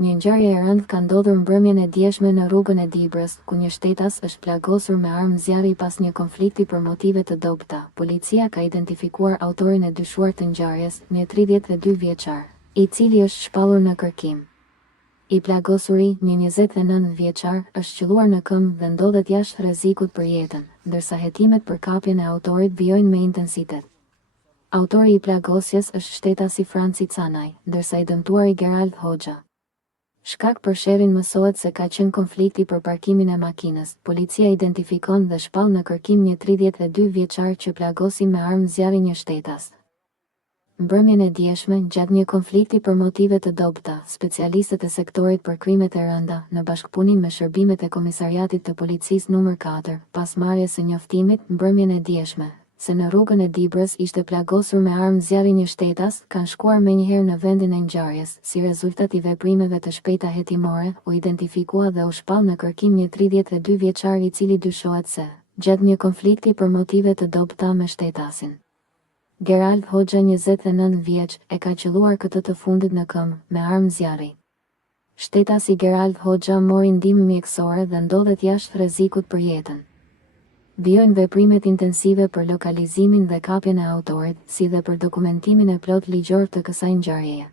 Një ngjarje e rëndë ka ndodhur mbrëmjen e djeshme në rrugën e Dibrës, ku një shtetas është plagosur me armë zjarri pas një konflikti për motive të dobëta. Policia ka identifikuar autorin e dyshuar të ngjarjes, një 32 vjeçar, i cili është shpallur në kërkim. I plagosuri, një 29 vjeçar, është qelluar në këmbë dhe ndodhet jashtë rrezikut për jetën, ndërsa hetimet për kapjen e autorit vijojnë me intensitet. Autori i plagosjes është shtetasi Franci Canaj, ndërsa i dëmtuari Gerald Hoxha. Shkak për sherrin mësohet se ka qenë konflikti për parkimin e makinës. Policia identifikon dhe shpall në kërkim një 32 vjeçar që plagosi me armë zjarri një shtetas. Mbrëmjen e djeshme, gjatë një konflikti për motive të dobëta, specialistët e sektorit për krimet e rënda, në bashkëpunim me shërbimet e komisariatit të policisë numër 4, pas marrjes së njoftimit, mbrëmjen e djeshme, se në rrugën e Dibrës ishte plagosur me armë zjarri një shtetas, kanë shkuar menjëherë në vendin e ngjarjes. Si rezultat i veprimeve të shpejta hetimore, u identifikua dhe u shpall në kërkim një 32 vjeçar i cili dyshohet se, gjatë një konflikti për motive të dobëta me shtetasin. Gerald Hoxha 29 vjeç, e ka qelluar këtë të fundit në këmbë, me armë zjarri. Shtetasi Gerald Hoxha mori ndihmë mjekësore dhe ndodhet jashtë rrezikut për jetën. Vijojnë veprimet intensive për lokalizimin dhe kapjen e autorit, si dhe për dokumentimin e plot ligjor të kësaj ngjarjeje.